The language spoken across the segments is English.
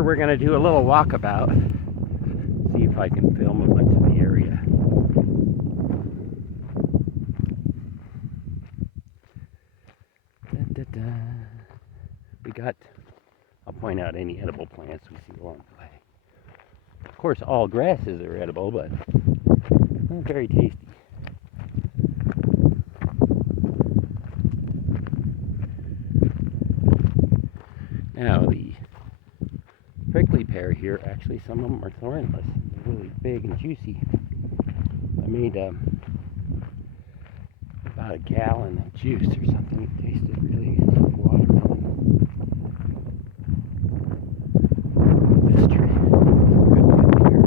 here we're going to do a little walkabout. See if I can film a bunch of the area. We got, I'll point out any edible plants we see along the way. Of course, all grasses are edible, but not very tasty. Now, the prickly pear here, actually some of them are thornless. They're really big and juicy. I made about a gallon of juice or something. It tasted really like watermelon. This tree, good plant here.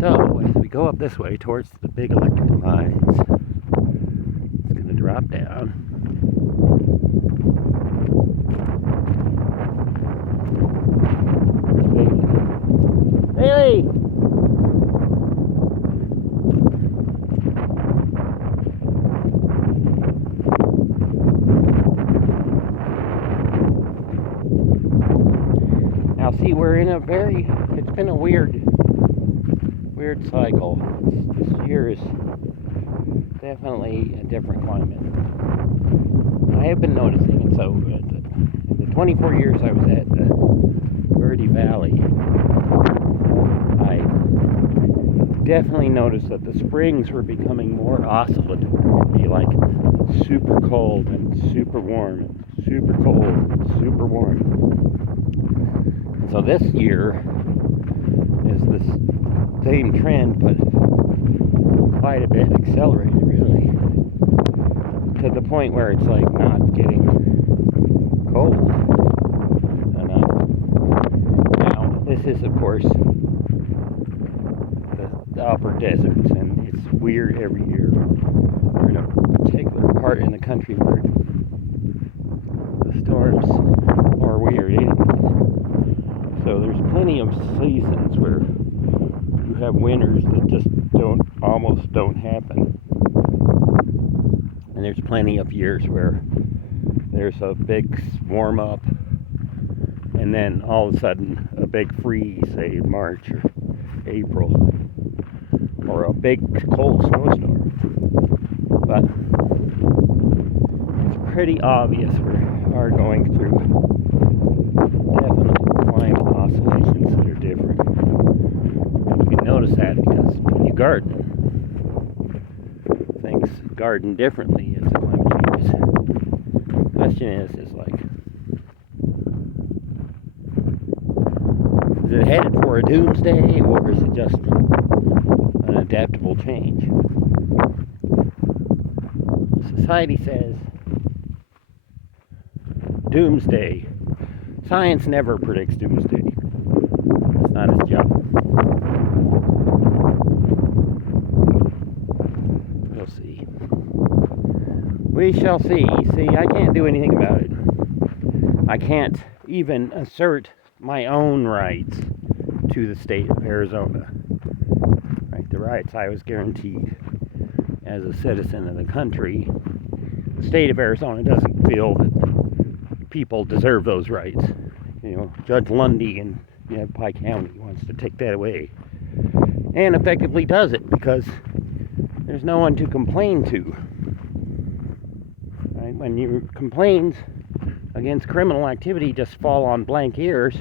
So, as we go up this way towards the big electric lines, it's going to drop down. Haley! Now see, we're in a it's been a weird cycle. This year is definitely a different climate. I have been noticing, and so in the 24 years I was at Verde Valley, I definitely noticed that the springs were becoming more oscillatory. It'd be like super cold and super warm, and super cold and super warm. So this year is this same trend, but quite a bit accelerated, really, to the point where it's like not getting cold enough. Now, this is, of course, the upper deserts, and it's weird every year. We're in a particular part in the country where the storms are weird anyway. So there's plenty of seasons where you have winters that just almost don't happen. And there's plenty of years where there's a big warm up and then all of a sudden a big freeze, say in March or April, or a big cold snowstorm. But it's pretty obvious we are going through definite climate oscillations that are different. And you can notice that because when you garden, things garden differently as the climate changes. The question is like, is it headed for a doomsday, or is it just an adaptable change? Society says doomsday. Science never predicts doomsday. That's not its job. We'll see. We shall see. See, I can't do anything about it. I can't even assert my own rights to the state of Arizona. Right, the rights I was guaranteed as a citizen of the country. The state of Arizona doesn't feel that people deserve those rights. You know, Judge Lundy in Pike County wants to take that away, and effectively does it because there's no one to complain to. Right? When your complaints against criminal activity just fall on blank ears,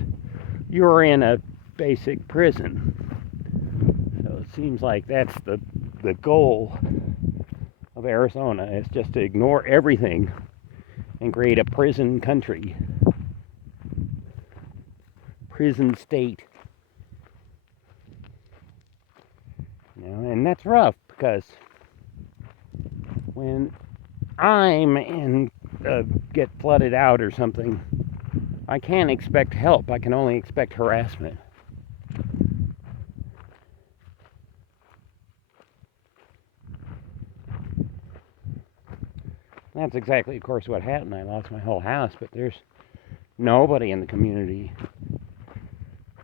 you're in a basic prison. So it seems like that's the goal of Arizona, is just to ignore everything and create a prison country. Prison state. And that's rough, because when I'm get flooded out or something, I can't expect help. I can only expect harassment. That's exactly, of course, what happened. I lost my whole house, but there's nobody in the community,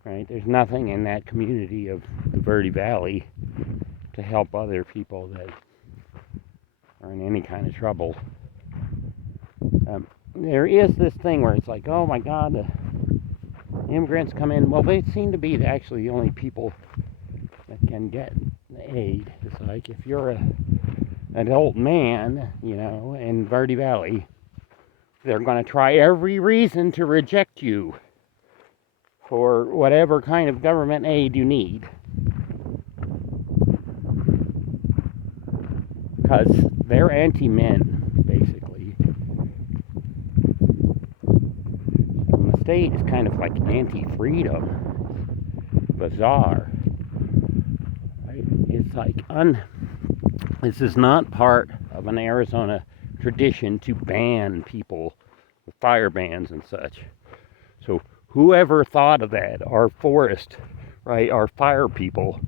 right? There's nothing in that community of the Verde Valley to help other people that are in any kind of trouble. there is this thing where it's like, oh my God, the immigrants come in. Well, they seem to be actually the only people that can get aid. It's like if you're an adult man, in Verde Valley, they're going to try every reason to reject you for whatever kind of government aid you need. Because they're anti-men, basically. And the state is kind of like anti-freedom. Bizarre. Right? It's like, this is not part of an Arizona tradition to ban people with fire bans and such. So whoever thought of that, our forest, right, our fire people,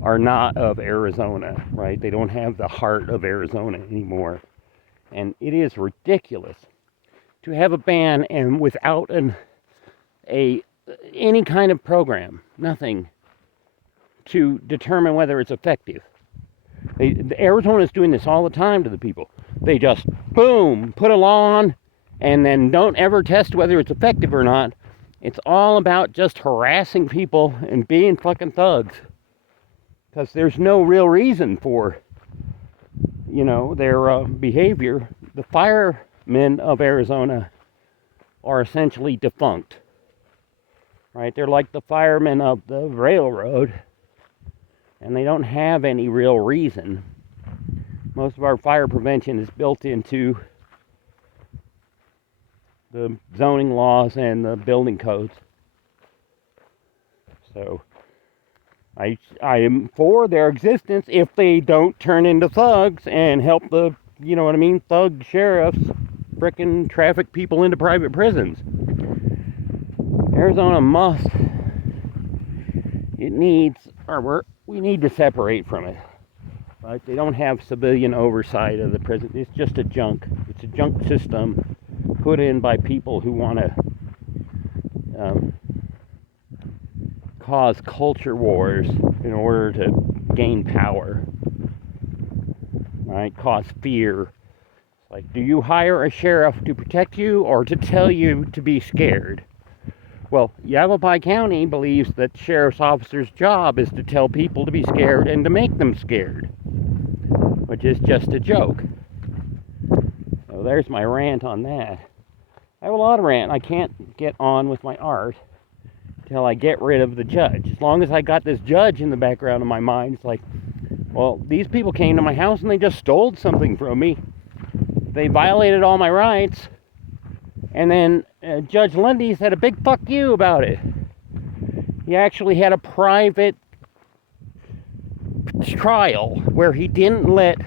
are not of Arizona, right? They don't have the heart of Arizona anymore. And it is ridiculous to have a ban and without any kind of program, nothing, to determine whether it's effective. Arizona is doing this all the time to the people. They just, boom, put a law on, and then don't ever test whether it's effective or not. It's all about just harassing people and being fucking thugs. Because there's no real reason for, their behavior. The firemen of Arizona are essentially defunct. Right? They're like the firemen of the railroad. And they don't have any real reason. Most of our fire prevention is built into the zoning laws and the building codes. So I am for their existence if they don't turn into thugs and help the, thug sheriffs frickin' traffic people into private prisons. Arizona we need to separate from it. Right? They don't have civilian oversight of the prison. It's just it's a junk system put in by people who want to cause culture wars in order to gain power, right? Cause fear. It's like, do you hire a sheriff to protect you or to tell you to be scared? Well, Yavapai County believes that sheriff's officer's job is to tell people to be scared and to make them scared, which is just a joke. So there's my rant on that. I have a lot of rant. I can't get on with my art till I get rid of the judge. As long as I got this judge in the background of my mind, it's like, well, these people came to my house and they just stole something from me. They violated all my rights. And then Judge Lundy said a big fuck you about it. He actually had a private trial where he didn't let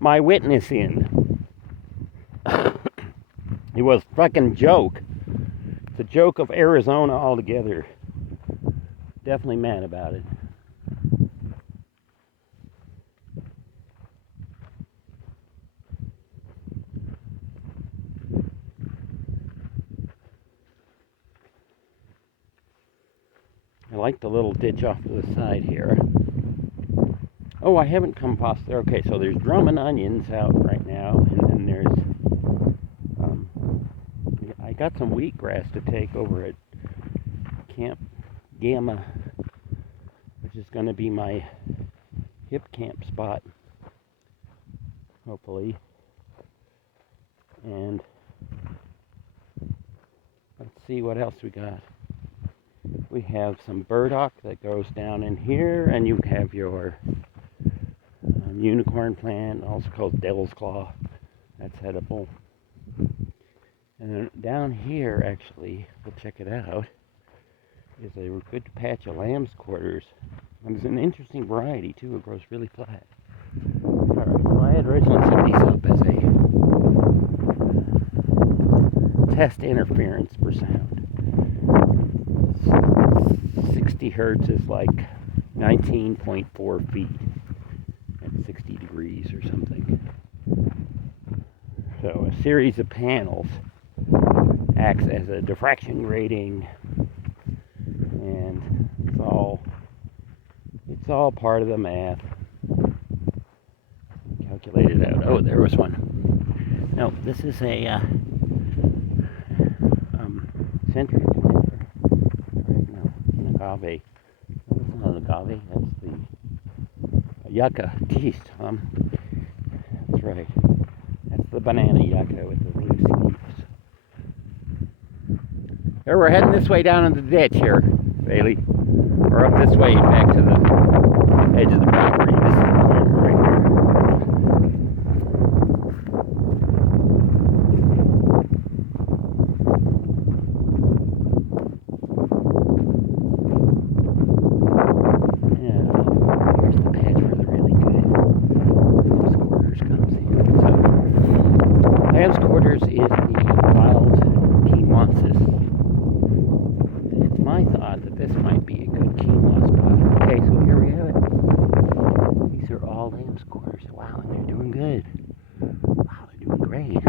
my witness in. It was a fucking joke. It's a joke of Arizona altogether. Definitely mad about it. I like the little ditch off to the side here. Oh, I haven't come past there. Okay, so there's drum and onions out right now, and then there's I got some wheatgrass to take over at Camp Gamma, which is going to be my hip camp spot, hopefully. And let's see what else we got. We have some burdock that goes down in here, and you have your unicorn plant, also called devil's claw. That's edible. And then down here, actually, we'll check it out, is a good patch of lamb's quarters. And it's an interesting variety, too. It grows really flat. Alright, so I had originally set these up as a test interference for sound. 60 hertz is like 19.4 feet at 60 degrees or something. So a series of panels acts as a diffraction grating, and it's all part of the math. Calculate it out. Oh, there was one. No, this is a centric. Right? No, it's an agave. No, it's not an agave. That's the yucca. Jeez, Tom. That's right. That's the banana yucca with the loose leaves. Here, we're heading this way down in the ditch here, Bailey. Or up this way back to the edge of the property. This is the corner right here. Yeah, here's the patch where the really good lamb's quarters comes here. So, lamb's quarters is the wild quinoensis. It's my thought that this might be a good quinoa spot. Okay, so here we have it. These are all lamb's quarters. Wow, and they're doing good. Wow, they're doing great.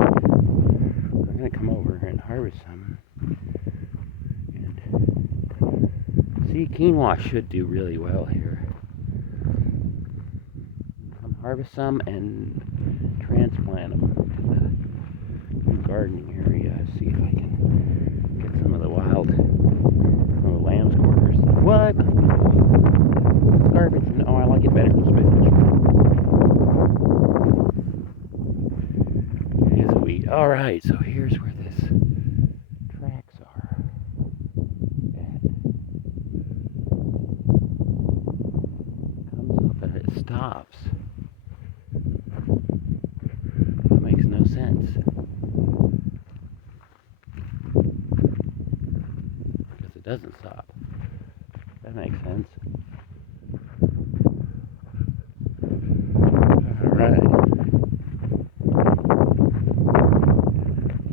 We're going to come over and harvest some. And see, quinoa should do really well here. Come harvest some and transplant them to the gardening area. See if I can get some of the wild lamb's quarters. What? It's garbage. No, I like it better than spinach. It is a weed. Alright, so here's where this tracks are at. Comes up and it stops. That makes no sense. Because it doesn't stop. That makes sense. Alright.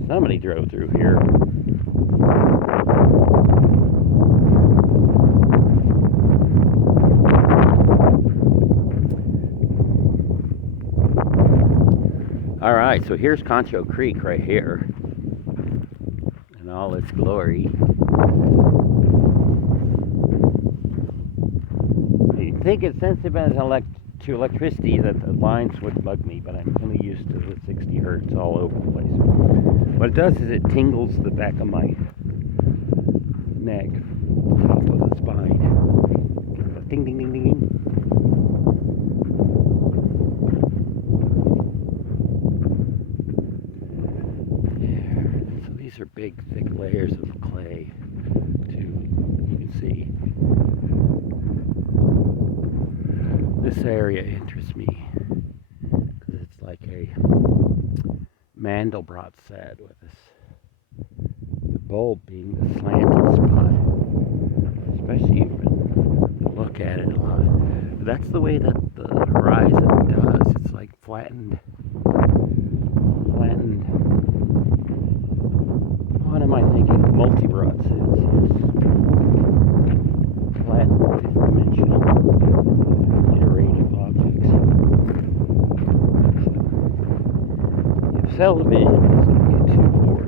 Somebody drove through here. Alright, so here's Concho Creek right here in all its glory. You'd think it's sensitive as to electricity that the lines would bug me, but I'm really used to the 60 hertz all over the place. What it does is it tingles the back of my neck, top of the spine. Ding, ding, ding, ding, ding. There. So these are big, thick layers of clay, too. You can see. This area interests me because it's like a Mandelbrot set with this, the bulb being the slanted spot, especially when you look at it a lot. That's the way that the horizon does. It's like flattened. What am I thinking? Multibrot sets, yes. Flattened, fifth-dimensional, iterative objects. So, if cell division is going to be 2, 4,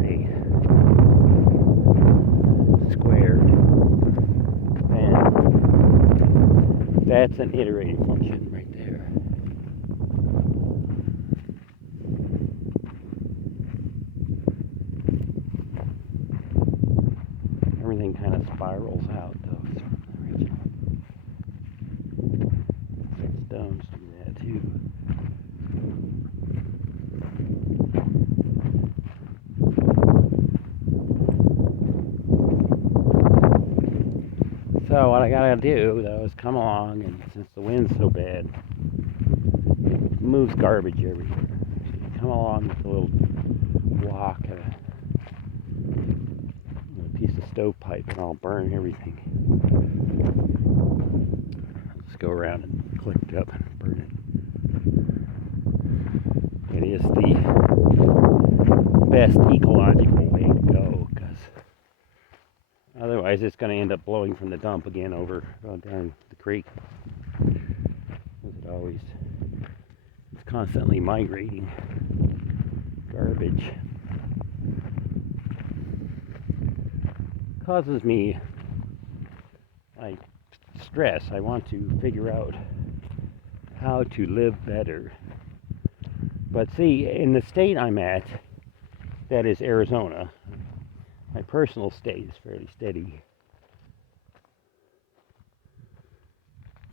8 squared, and that's an iterative function right there. Everything kind of spirals out, though, from the original. Stones do that, too. So what I gotta do, though, is come along, and since the wind's so bad, it moves garbage everywhere. So you come along with a little walk, a piece of stovepipe, and I'll burn everything. I'll just go around and click it up and burn it. It is the best ecological way to go, because otherwise it's going to end up blowing from the dump again over down the creek. As it always, it's constantly migrating garbage. Causes me like stress. I want to figure out how to live better. But see, in the state I'm at, that is Arizona, my personal state is fairly steady.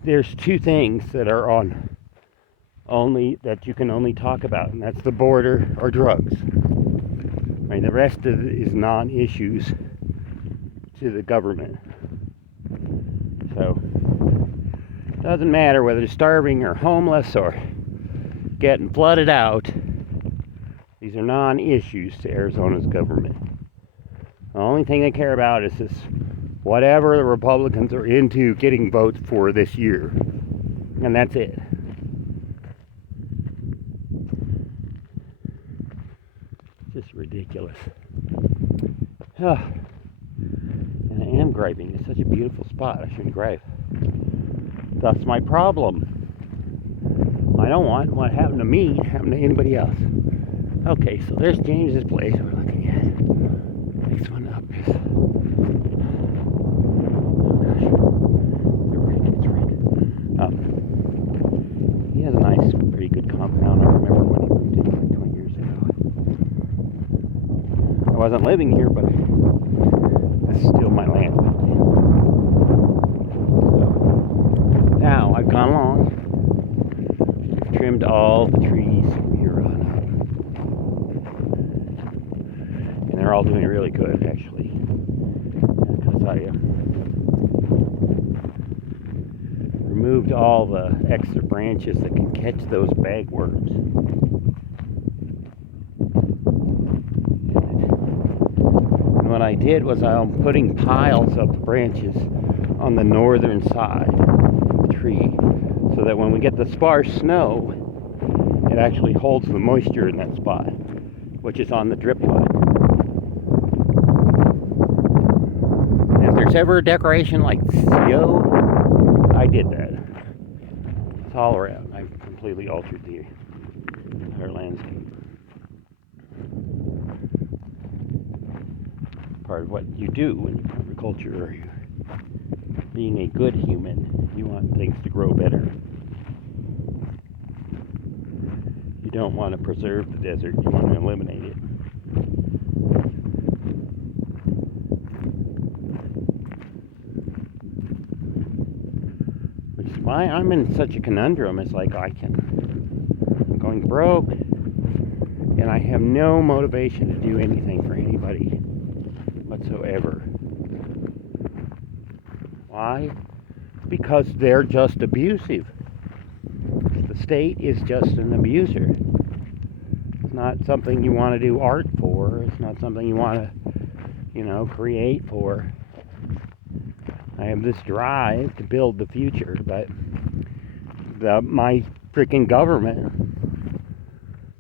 There's two things that are on that you can only talk about, and that's the border or drugs. Right, the rest of it is non-issues to the government. So it doesn't matter whether they're starving or homeless or getting flooded out. These are non-issues to Arizona's government. The only thing they care about is this, whatever the Republicans are into getting votes for this year. And that's it. Just ridiculous. And I am griping. It's such a beautiful spot. I shouldn't gripe. That's my problem. I don't want what happened to me to happen to anybody else. Okay, so there's James's place we're looking at. Next one up is... oh gosh. He has a nice, pretty good compound. I remember when he moved in like 20 years ago. I wasn't living here, but this is still my land. So, now I've gone along. We've trimmed all the trees from here on up. And they're all doing really good, actually. Because I removed all the extra branches that can catch those bagworms. And what I did was I'm putting piles of the branches on the northern side of the tree so that when we get the sparse snow, it actually holds the moisture in that spot, which is on the drip line. And if there's ever a decoration like snow, I did that. It's all around. I've completely altered the entire landscape. Part of what you do when you're agriculture, or you're being a good human, you want things to grow better. You don't want to preserve the desert, you want to eliminate it. Which is why I'm in such a conundrum. It's like I'm going broke, and I have no motivation to do anything for anybody whatsoever. Why? Because they're just abusive. The state is just an abuser. It's not something you want to do art for. It's not something you want to, create for. I have this drive to build the future, but my freaking government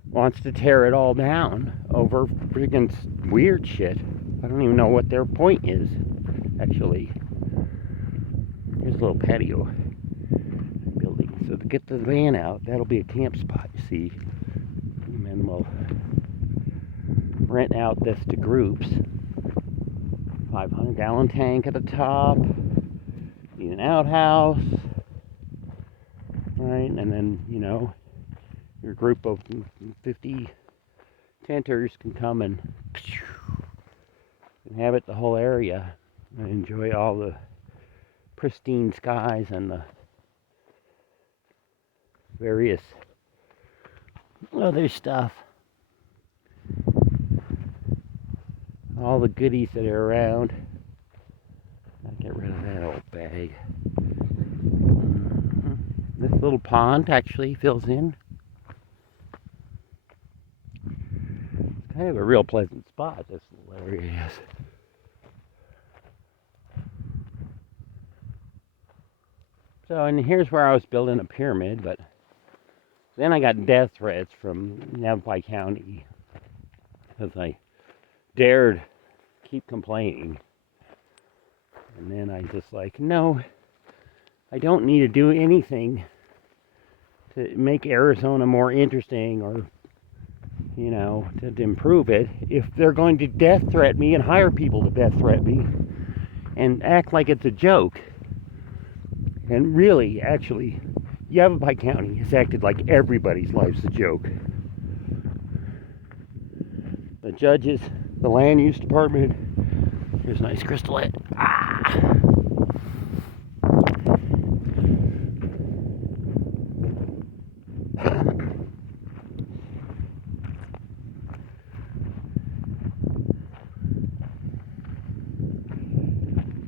wants to tear it all down over freaking weird shit. I don't even know what their point is, actually. Here's a little patio building. So to get the van out, that'll be a camp spot, you see. And then we'll rent out this to groups. 500-gallon tank at the top. Need an outhouse. Right? And then, your group of 50 tenters can come and inhabit the whole area and enjoy all the pristine skies and the various other stuff. All the goodies that are around. I'll get rid of that old bag. This little pond actually fills in. It's kind of a real pleasant spot, this little area is. So, and here's where I was building a pyramid, but then I got death threats from Navajo County because I dared keep complaining. And then I just no, I don't need to do anything to make Arizona more interesting or, to improve it if they're going to death threat me and hire people to death threat me and act like it's a joke. And really, actually, Yavapai County has acted like everybody's life's a joke. The judges, the land use department, Here's a nice crystalette. Ah!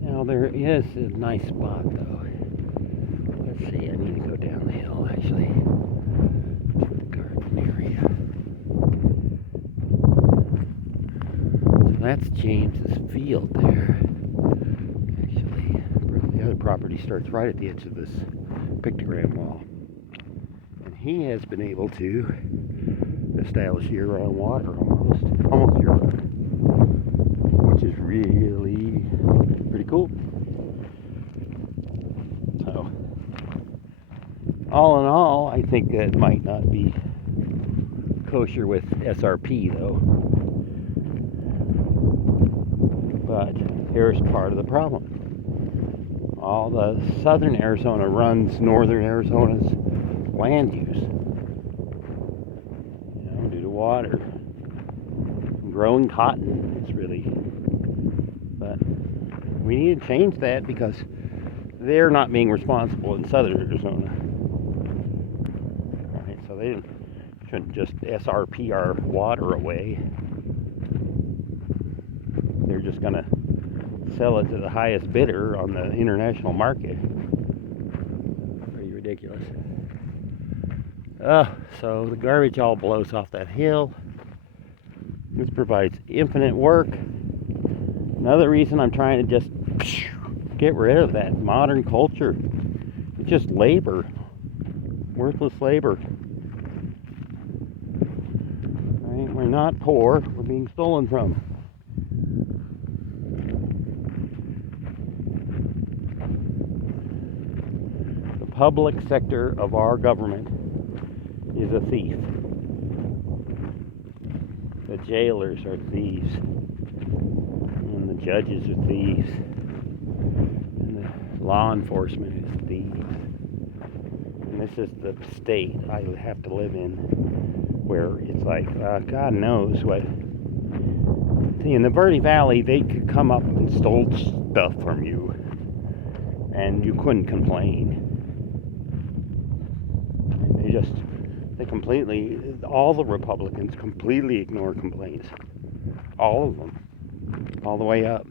Now there is a nice spot though. Let's see, I need to go down the hill actually to the garden area. So that's James's field there. Actually, the other property starts right at the edge of this pictogram wall. And he has been able to establish year-round water almost year-round, which is really pretty cool. So, all in all, I think that might not be kosher with SRP though. But here's part of the problem. All the southern Arizona runs northern Arizona's land use. Due to water. Growing cotton is really. But we need to change that because they're not being responsible in southern Arizona. Right, so they shouldn't just SRP our water away. They're just going to sell it to the highest bidder on the international market. Pretty ridiculous. So the garbage all blows off that hill. This provides infinite work. Another reason I'm trying to just get rid of that modern culture. It's just labor. Worthless labor. Right? We're not poor. We're being stolen from. The public sector of our government is a thief. The jailers are thieves. And the judges are thieves. And the law enforcement is thieves. And this is the state I have to live in, where it's like, God knows what. See, in the Verde Valley, they could come up and stole stuff from you, and you couldn't complain. All the Republicans completely ignore complaints. All of them. All the way up.